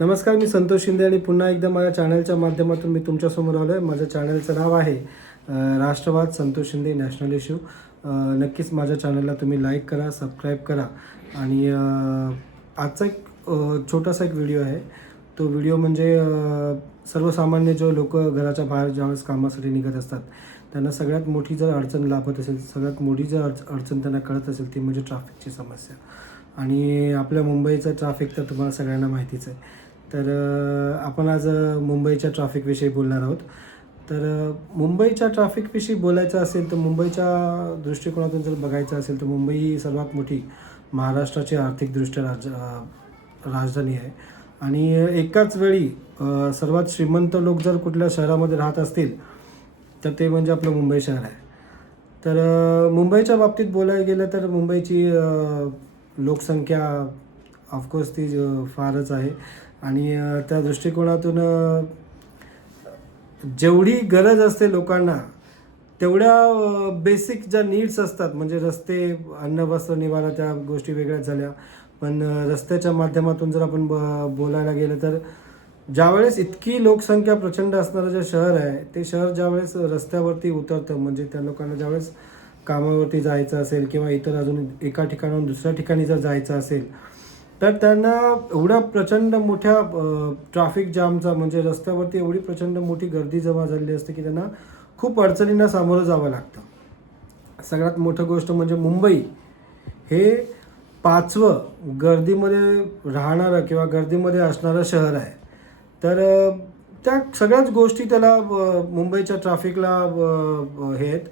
नमस्कार, मी संतोष शिंदे आणि पुन्हा एकदा माझ्या चॅनलच्या माध्यमातून मी तुमच्यासमोर आलो आहे. माझ्या चॅनलचं नाव आहे राष्ट्रवाद संतोष शिंदे नॅशनल इश्यू. नक्कीच माझ्या चॅनलला तुम्ही लाईक करा, सबस्क्राईब करा आणि आजचा एक छोटासा एक व्हिडिओ आहे. तो व्हिडिओ म्हणजे सर्वसामान्य जो लोक घराच्या बाहेर ज्यावेळेस कामासाठी निघत असतात त्यांना सगळ्यात मोठी जर अडचण लाभत असेल, सगळ्यात मोठी जर अडचण त्यांना कळत असेल ती म्हणजे ट्रॅफिकची समस्या. आणि आपल्या मुंबईचं ट्रॅफिक तर तुम्हाला सगळ्यांना माहितीच आहे. तर आपण आज मुंबईच्या ट्रॅफिकविषयी बोलणार आहोत. तर मुंबईच्या ट्रॅफिकविषयी बोलायचं असेल तर मुंबईच्या दृष्टिकोनातून जर बघायचं असेल तर मुंबई ही सर्वात मोठी महाराष्ट्राची आर्थिकदृष्ट्या राजधानी आहे. आणि एकाच वेळी सर्वात श्रीमंत लोक जर कुठल्या शहरामध्ये राहत असतील तर ते म्हणजे आपलं मुंबई शहर आहे. तर मुंबईच्या बाबतीत बोलायला गेलं तर मुंबईची लोकसंख्या ऑफकोर्स ती फारच आहे. आणि त्या दृष्टिकोनातून जेवढी गरज असते लोकांना तेवढ्या बेसिक ज्या नीड्स असतात म्हणजे रस्ते, अन्न, वस्त्र, निवारा त्या गोष्टी वेगळ्याच झाल्या. पण रस्त्याच्या माध्यमातून जर आपण बोलायला गेलं तर ज्यावेळेस इतकी लोकसंख्या प्रचंड असणारं जे शहर आहे ते शहर ज्यावेळेस रस्त्यावरती उतरतं म्हणजे त्या लोकांना ज्यावेळेस कामावरती जायचं असेल किंवा इतर अजून एका ठिकाणाहून दुसऱ्या ठिकाणी जर जायचं असेल तर त्यांना एवढ्या प्रचंड मोठ्या ट्रॅफिक जामचा म्हणजे रस्त्यावरती एवढी प्रचंड मोठी गर्दी जमा झालेली असते की त्यांना खूप अडचणींना सामोरं जावं लागतं. सगळ्यात मोठं गोष्ट म्हणजे मुंबई हे 5वं गर्दीमध्ये राहणारं किंवा गर्दीमध्ये असणारं शहर आहे. तर त्या सगळ्याच गोष्टी त्याला मुंबईच्या ट्रॅफिकला हे आहेत,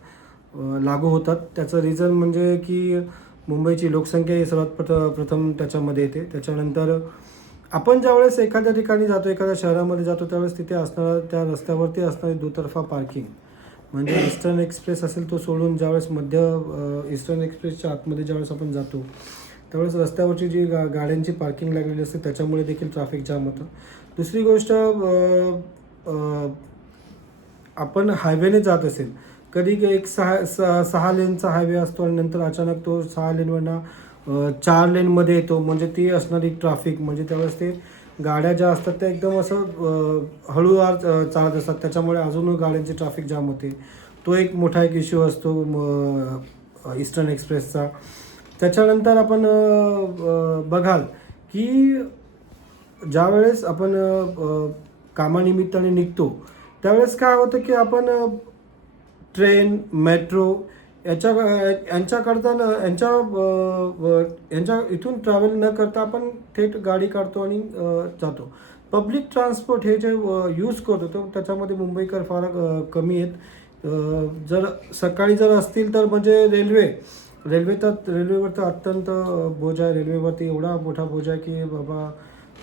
लागू होतात. त्याचं रिझन म्हणजे की मुंबईची लोकसंख्या ही सर्वात प्रथम त्याच्यामध्ये येते. त्याच्यानंतर आपण ज्यावेळेस एखाद्या ठिकाणी जातो, एखाद्या शहरामध्ये जातो त्यावेळेस तिथे असणारं त्या रस्त्यावरती असणारी दुतर्फा पार्किंग म्हणजे ईस्टर्न एक्सप्रेस असेल तो सोडून ज्यावेळेस ईस्टर्न एक्सप्रेसच्या आतमध्ये ज्यावेळेस आपण जातो त्यावेळेस रस्त्यावरची जी गाड्यांची पार्किंग लागलेली असते त्याच्यामुळे देखील ट्रॅफिक जाम होतं. दुसरी गोष्ट, आपण हायवेने जात असेल, कधी एक सहा लेनचा हायवे असतो आणि नंतर अचानक तो 6 लेनवरनं 4 लेनमध्ये येतो म्हणजे ती असणारी ट्रॅफिक म्हणजे त्यावेळेस ते गाड्या ज्या असतात त्या एकदम असं हळूवार चालत असतात त्याच्यामुळे अजून गाड्यांची ट्रॅफिक जाम होते. तो एक मोठा एक इश्यू असतो ईस्टर्न एक्सप्रेसचा. त्याच्यानंतर आपण बघाल की ज्यावेळेस आपण कामानिमित्ताने निघतो त्यावेळेस काय होतं की आपण ट्रेन, मेट्रो यांच्या इथून ट्रॅव्हल न करता आपण थेट गाडी काढतो आणि जातो. पब्लिक ट्रान्सपोर्ट हे जे यूज करतो तो त्याच्यामध्ये मुंबईकर फार कमी आहेत. जर सकाळी जर असतील तर म्हणजे रेल्वेवर तर अत्यंत बोजा आहे. रेल्वेवरती एवढा मोठा बोजा आहे की बाबा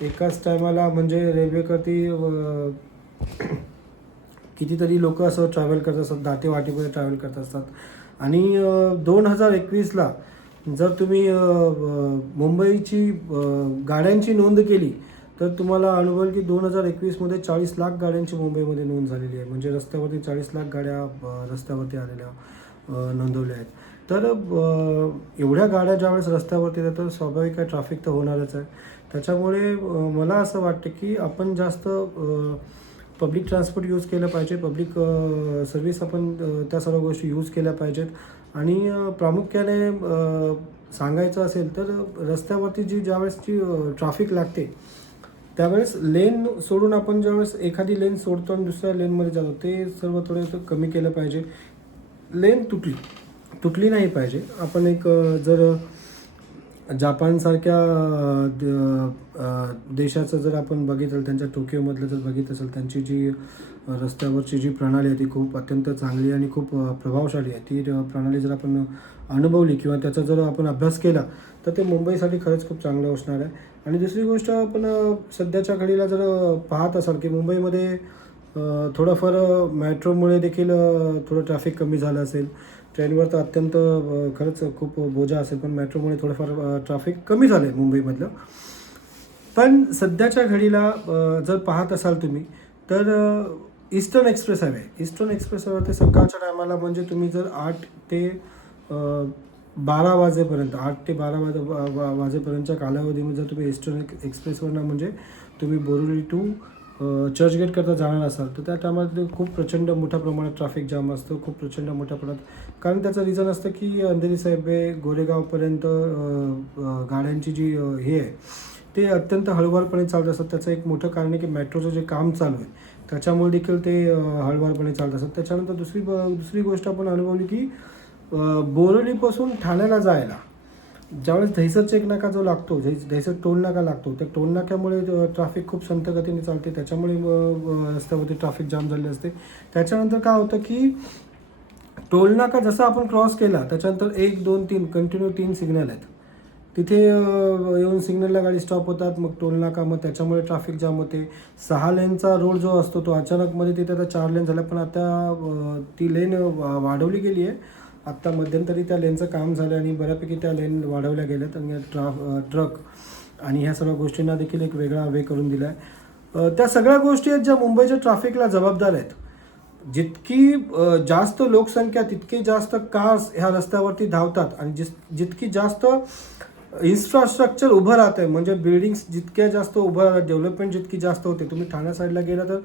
एकाच टायमाला म्हणजे रेल्वेवरती कितीतरी लोक असं ट्रॅव्हल करत असतात, दाटेवाटीमध्ये ट्रॅव्हल करत असतात. आणि 2021ला जर तुम्ही मुंबईची गाड्यांची नोंद केली तर तुम्हाला अनुभवेल की 2021मध्ये 40 लाख गाड्यांची मुंबईमध्ये नोंद झालेली आहे. म्हणजे रस्त्यावरती 40 लाख गाड्या रस्त्यावरती आलेल्या नोंदवल्या आहेत. तर एवढ्या गाड्या ज्यावेळेस रस्त्यावरती येतात तर स्वाभाविक आहे ट्रॅफिक तर होणारच आहे. त्याच्यामुळे मला असं वाटतं की आपण जास्त पब्लिक ट्रान्सपोर्ट यूज केलं पाहिजे. पब्लिक सर्व्हिस आपण त्या सर्व गोष्टी यूज केल्या पाहिजेत. आणि प्रामुख्याने सांगायचं असेल तर रस्त्यावरती ज्यावेळेसची ट्रॅफिक लागते त्यावेळेस लेन सोडून आपण ज्यावेळेस एखादी लेन सोडतो आणि दुसऱ्या लेनमध्ये जातो ते सर्व थोडं कमी केलं पाहिजे. लेन तुटली नाही पाहिजे. आपण एक जर जापानसारख्या देशाचं जर आपण बघितलं, त्यांच्या टोकियोमधलं जर बघितलं असेल, त्यांची जी रस्त्यावरची जी प्रणाली आहे ती खूप अत्यंत चांगली आणि खूप प्रभावशाली आहे. ती प्रणाली जर आपण अनुभवली किंवा त्याचा जर आपण अभ्यास केला तर ते मुंबईसाठी खरंच खूप चांगलं असणार आहे. आणि दुसरी गोष्ट, आपण सध्याच्या घडीला जर पाहत असाल की मुंबईमध्ये थोडंफार मेट्रोमुळे देखील थोडं ट्रॅफिक कमी झालं असेल. ट्रेनवर तर अत्यंत खरंच खूप बोजा असेल पण मेट्रोमुळे थोडंफार ट्रॅफिक कमी झालं आहे मुंबईमधलं. पण सध्याच्या घडीला जर पाहत असाल तुम्ही तर ईस्टर्न एक्सप्रेस हायवे ते सकाळच्या टायमाला म्हणजे तुम्ही जर 8 ते 12 वाजेपर्यंत, 8 ते 12 वाजेपर्यंतच्या कालावधीमध्ये जर तुम्ही ईस्टर्न एक्सप्रेसवरनं म्हणजे तुम्ही बोरिवली टू चर्चगेटकरता जाणार असाल तर त्या टायमात खूप प्रचंड मोठ्या प्रमाणात ट्रॅफिक जाम असतं, खूप प्रचंड मोठ्या प्रमाणात. कारण त्याचं रिझन असतं की अंधेरी साहेबे गोरेगावपर्यंत गाड्यांची जी हे आहे ते अत्यंत हळुवारपणे चालत असतात. त्याचं एक मोठं कारण आहे की मेट्रोचं जे काम चालू आहे त्याच्यामुळे देखील ते हळुवारपणे चालत असतात. त्याच्यानंतर दुसरी गोष्ट आपण अनुभवली की बोरिवलीपासून ठाण्याला जायला ज्यावेळेस दहिसर चेक नाका जो लागतो, दहिसर टोल नाका लागतो, त्या टोल नाक्यामुळे ट्रॅफिक खूप संथ गतीने चालते, त्याच्यामुळे रस्त्यावरती ट्रॅफिक जाम झाले असते. त्याच्यानंतर काय होतं की टोल नाका जसा आपण क्रॉस केला त्याच्यानंतर 1, 2, 3 कंटिन्यू 3 सिग्नल आहेत. तिथे येऊन सिग्नलला गाडी स्टॉप होतात, मग टोल नाका, मग त्याच्यामुळे ट्रॅफिक जाम होते. 6 लेनचा रोड जो असतो तो अचानकमध्ये तिथे आता 4 लेन झाला, पण आता ती लेन वाढवली गेली आहे. आत्ता मध्यंतरी त्या लेनचं काम झालं आणि बऱ्यापैकी त्या लेन वाढवल्या गेल्यात आणि ट्रक आणि ह्या सगळ्या गोष्टींना देखील एक वेगळा वे करून दिला आहे. त्या सगळ्या गोष्टी आहेत ज्या मुंबईच्या ट्रॅफिकला जबाबदार आहेत. जितकी जास्त लोकसंख्या तितके जास्त कार्स ह्या रस्त्यावरती धावतात आणि जितकी जास्त इन्फ्रास्ट्रक्चर उभं राहतं आहे, म्हणजे बिल्डिंग्स जितक्या जास्त उभं राहतात, डेव्हलपमेंट जितकी जास्त होते. तुम्ही ठाण्या साईडला गेला तर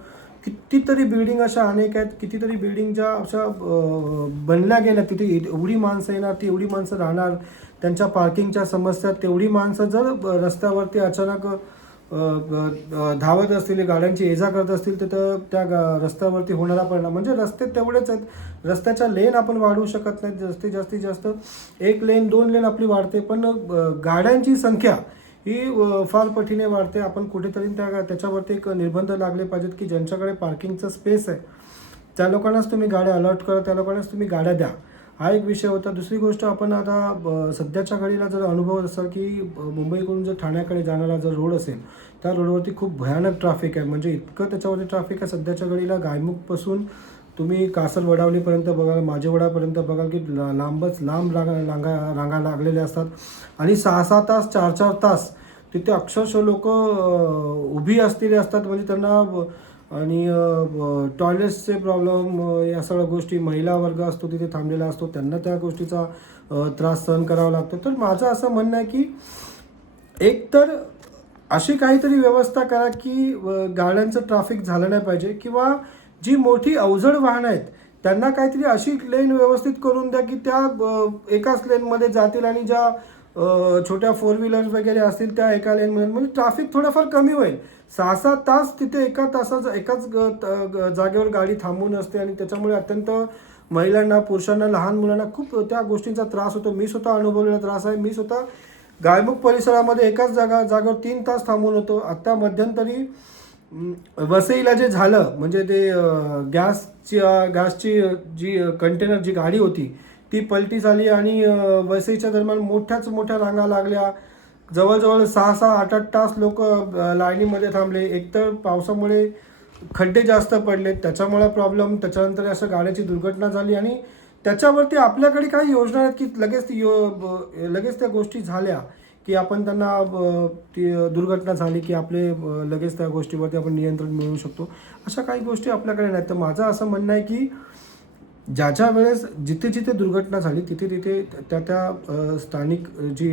कितीतरी बिल्डिंग अशा अनेक आहेत, कितीतरी बिल्डिंग ज्या अशा बनल्या गेल्या, तिथे एवढी माणसं येणार, ती एवढी माणसं राहणार, त्यांच्या पार्किंगच्या समस्या, तेवढी माणसं जर रस्त्यावरती अचानक धावत असतील, गाड्यांची ये जा करत असतील तर त्या रस्त्यावरती होणारा परिणाम म्हणजे रस्ते तेवढेच आहेत. रस्त्याच्या लेन आपण वाढवू शकत नाही, जास्तीत जास्त 1 लेन 2 लेन आपली वाढते, पण गाड्यांची संख्या ही फार पटीने वाढते. आपण कुठेतरी त्याच्यावरती एक निर्बंध लागले पाहिजेत की ज्यांच्याकडे पार्किंगचं स्पेस आहे त्या लोकांनाच तुम्ही गाड्या अलॉट करा, त्या लोकांनाच तुम्ही गाड्या द्या. हा एक विषय होता. दुसरी गोष्ट, आपण आता सध्याच्या घडीला जर अनुभवत असाल की मुंबईकडून जर ठाण्याकडे जाणारा जर रोड असेल त्या रोडवरती खूप भयानक ट्रॅफिक आहे. म्हणजे इतकं त्याच्यावरती ट्रॅफिक आहे सध्याच्या घडीला. गायमुखपासून तुम्ही कासर वडावलीपर्यंत बघाल, माझेवडापर्यंत बघाल की लांब रांगा लागलेल्या असतात आणि 6-6 तास 4-4 तास तिथे अक्षरशः लोक उभी असलेली असतात. म्हणजे त्यांना आणि टॉयलेट्सचे प्रॉब्लेम, या सगळ्या गोष्टी, महिला वर्ग असतो तिथे थांबलेला असतो, त्यांना त्या गोष्टीचा त्रास सहन करावा लागतो. तर माझं असं म्हणणं आहे की एकतर अशी काहीतरी व्यवस्था करा की गाड्यांचं ट्रॅफिक झालं नाही पाहिजे, किंवा जी मोठी अवजड वाहनं आहेत त्यांना काहीतरी अशी लेन व्यवस्थित करून द्या की त्या एकाच लेनमध्ये जातील आणि ज्या छोट्या 4 व्हीलर्स वगैरे असतील त्या एका लेनमध्ये, म्हणजे ट्रॅफिक थोडंफार कमी होईल. 6-7 तास तिथे एकाच जागेवर गाडी थांबून असते आणि त्याच्यामुळे अत्यंत महिलांना, पुरुषांना, लहान मुलांना खूप त्या गोष्टींचा त्रास होतो. मी स्वतः अनुभवलेला त्रास आहे. मी स्वतः गायमुख परिसरामध्ये एकाच जागेवर 3 तास थांबून होतो. आत्ता मध्यंतरी वसईला जे झालं, म्हणजे ते गॅसची जी कंटेनर जी गाडी होती ती पलटी झाली आणि वसईच्या दरम्यान मोठ्या रांगा लागल्या. जवळजवळ 6-6, 8-8 तास लोक लाईनीमध्ये थांबले. एकतर पावसामुळे खड्डे जास्त पडले, त्याच्यामुळे प्रॉब्लेम, त्याच्यानंतर असं गाड्याची दुर्घटना झाली आणि त्याच्यावरती आपल्याकडे काही योजना आहेत की लगेच त्या गोष्टी झाल्या की आपण त्यांना ती दुर्घटना झाली की आपले लगेच त्या गोष्टीवरती आपण नियंत्रण मिळवू शकतो. अशा काही गोष्टी आपल्याकडे नाहीत. तर माझं असं म्हणणं आहे की ज्या वेळेस जिथे दुर्घटना झाली तिथे त्या स्थानिक जी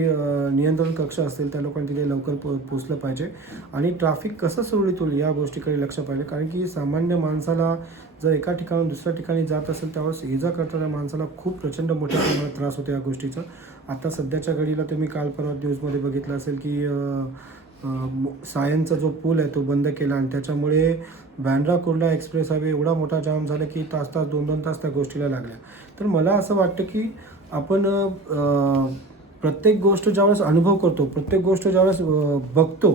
नियंत्रण कक्ष असेल त्या लोकांनी तिथे लवकर पोचलं पाहिजे आणि ट्रॅफिक कसं सुरळीत होईल या गोष्टीकडे लक्ष पाहिजे. कारण की सामान्य माणसाला जर एका ठिकाणून दुसऱ्या ठिकाणी जात असेल त्यावेळेस ये-जा करताना माणसाला खूप प्रचंड मोठ्या प्रमाणात त्रास होतो या गोष्टीचा. आता सध्याच्या घडीला तुम्ही काल परवा न्यूजमध्ये बघितलं असेल की सायनचा जो पूल आहे तो बंद केला आणि त्याच्यामुळे बँड्रा कुर्ला एक्सप्रेस हायवे एवढा मोठा जाम झाला की तास 2-2 तास त्या गोष्टीला लागल्या. तर मला असं वाटतं की आपण प्रत्येक गोष्ट ज्यावेळेस अनुभव करतो, प्रत्येक गोष्ट ज्यावेळेस बघतो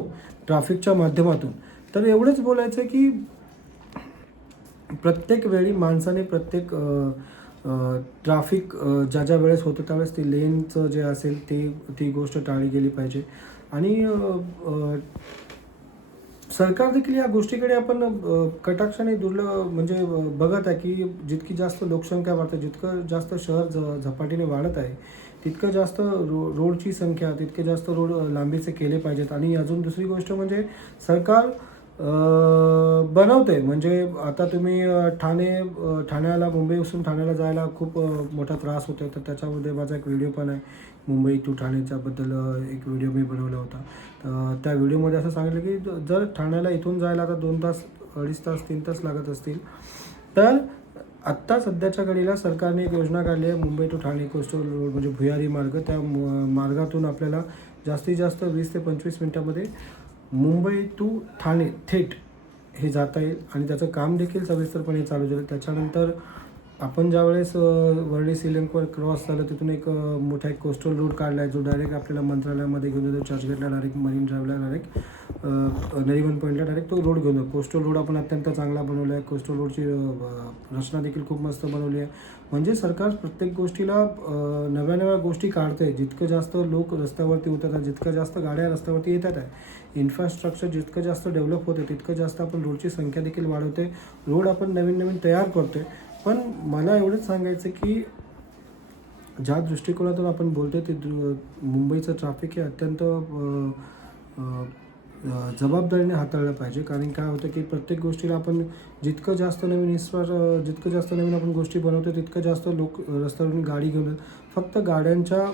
ट्रॅफिकच्या माध्यमातून, तर एवढंच बोलायचं आहे की प्रत्येक वेळी माणसाने प्रत्येक ट्रॅफिक ज्या वेळेस होतं त्यावेळेस ती लेनचं जे असेल ती गोष्ट टाळली गेली पाहिजे. आणि सरकार देखील या गोष्टीकडे आपण कटाक्षाने म्हणजे बघत आहे की जितकी जास्त लोकसंख्या वाढते, जितकं जास्त शहर झपाटीने वाढत आहे, तितकं जास्त रोडची संख्या, तितके जास्त रोड लांबीचे केले पाहिजेत. आणि अजून दुसरी गोष्ट म्हणजे सरकार बनवते. म्हणजे आता तुम्ही ठाण्याला मुंबईपासून ठाण्याला जायला खूप मोठा त्रास होतो, तर त्याच्यामध्ये माझा एक व्हिडिओ पण आहे. मुंबई टू ठाण्याच्याबद्दल एक व्हिडिओ मी बनवला होता. तर त्या व्हिडिओमध्ये असं सांगितलं की जर ठाण्याला इथून जायला आता 2 तास, 2.5 तास, 3 तास लागत असतील, तर आत्ता सध्याच्या घडीला सरकारने एक योजना काढली आहे, Mumbai to Thane coastal road म्हणजे भुयारी मार्ग. त्या मार्गातून आपल्याला जास्तीत जास्त 20 ते 25 मिनटामध्ये मुंबई टू ठाणे थेट हे जाता येईल आणि त्याचं काम देखील सविस्तरपणे चालू झालं. त्याच्यानंतर आपण ज्यावेळेस वर्ली सी लिंकवर क्रॉस झालं, तिथून एक मोठा एक कोस्टल रोड काढला आहे, जो डायरेक्ट आपल्याला मंत्रालयामध्ये घेऊन जातो, चर्चगेटला डायरेक्ट, मरीन ड्राईव्हला डायरेक्ट, नरिमन पॉईंटला डायरेक्ट तो रोड घेऊन जातो. कोस्टल रोड आपण अत्यंत चांगला बनवला आहे. कोस्टल रोडची रचना देखील खूप मस्त बनवली आहे. म्हणजे सरकार प्रत्येक गोष्टीला नव्या नव्या गोष्टी काढते. जितकं जास्त लोक रस्त्यावरती उतरतात, जितकं जास्त गाड्या रस्त्यावरती येतात आहे, इन्फ्रास्ट्रक्चर जितकं जास्त डेव्हलप होते, तितकं जास्त आपण रोडची संख्या देखील वाढवते. रोड आपण नवीन नवीन तयार करतोय. पण मला एवढंच सांगायचं की ज्या दृष्टिकोनातून आपण बोलतोय ते मुंबईचं ट्रॅफिक हे अत्यंत जबाबदारीने हाताळलं पाहिजे. कारण काय होतं की प्रत्येक गोष्टीला आपण जितकं जास्त जितकं जास्त नवीन आपण गोष्टी बनवतो, तितकं जास्त लोक रस्त्यावरून गाडी घेऊन फक्त गाड्यांच्या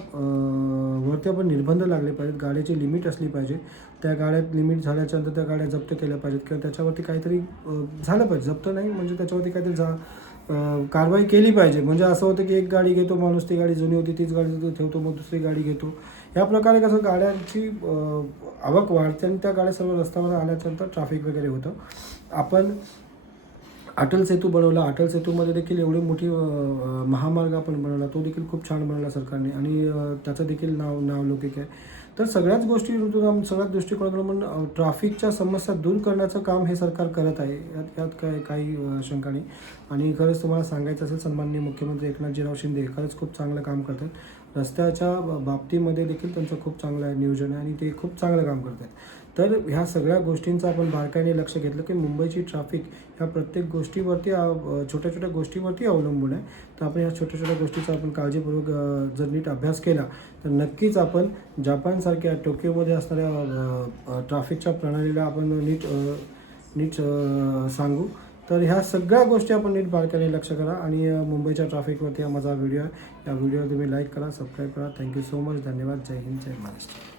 वरती आपण निर्बंध लागले पाहिजेत. गाड्याची लिमिट असली पाहिजे. त्या गाड्यात लिमिट झाल्याच्यानंतर त्या गाड्या जप्त केल्या पाहिजेत किंवा त्याच्यावरती काहीतरी झालं पाहिजे. जप्त नाही म्हणजे त्याच्यावरती काहीतरी कारवाई केली पाहिजे. म्हणजे असं होतं की एक गाडी घेतो माणूस, ती गाडी जुनी होती तीच गाडी ठेवतो, मग दुसरी गाडी घेतो. या प्रकारे कसं गाड्यांची आवक वाढते आणि त्या गाड्या सर्व रस्त्यावर आल्याच्यानंतर ट्रॅफिक वगैरे होतं. आपण अटल सेतू बनवला. अटल सेतूमध्ये देखील एवढी मोठी महामार्ग आपण बनवला, तो देखील खूप छान बनवला सरकारने आणि त्याचं देखील नावलौकिक आहे. तर सगळ्याच सगळ्याच दृष्टिकोनातून आपण ट्रॅफिकच्या समस्या दूर करण्याचं काम हे सरकार करत आहे. यात काही शंका नाही. आणि खरंच तुम्हाला सांगायचं असेल, सन्माननीय मुख्यमंत्री एकनाथजीराव शिंदे खरंच खूप चांगलं काम करतात. रस्त्याच्या बाबतीमध्ये देखील त्यांचं खूप चांगलं नियोजन आहे आणि ते खूप चांगलं काम करत आहेत. तर ह्या सगळ्या गोष्टींचं आपण बारकाईने लक्ष घेतलं की मुंबईची ट्रॅफिक ह्या प्रत्येक गोष्टीवरती छोट्या छोट्या गोष्टीवरती अवलंबून आहे. तर आपण ह्या छोट्या छोट्या गोष्टीचा आपण काळजीपूर्वक जर नीट अभ्यास केला, तर नक्कीच आपण जपानसारख्या टोकियोमध्ये असणाऱ्या ट्रॅफिकच्या प्रणालीला आपण नीट सांगू. तर ह्या सगळ्या गोष्टी आपण नीट बारकाईने लक्ष करा आणि मुंबईच्या ट्रॅफिकवरती हा माझा व्हिडिओ आहे. या व्हिडिओला तुम्ही लाईक करा, सबस्क्राईब करा. Thank you so much. धन्यवाद. जय हिंद, जय महाराष्ट्र.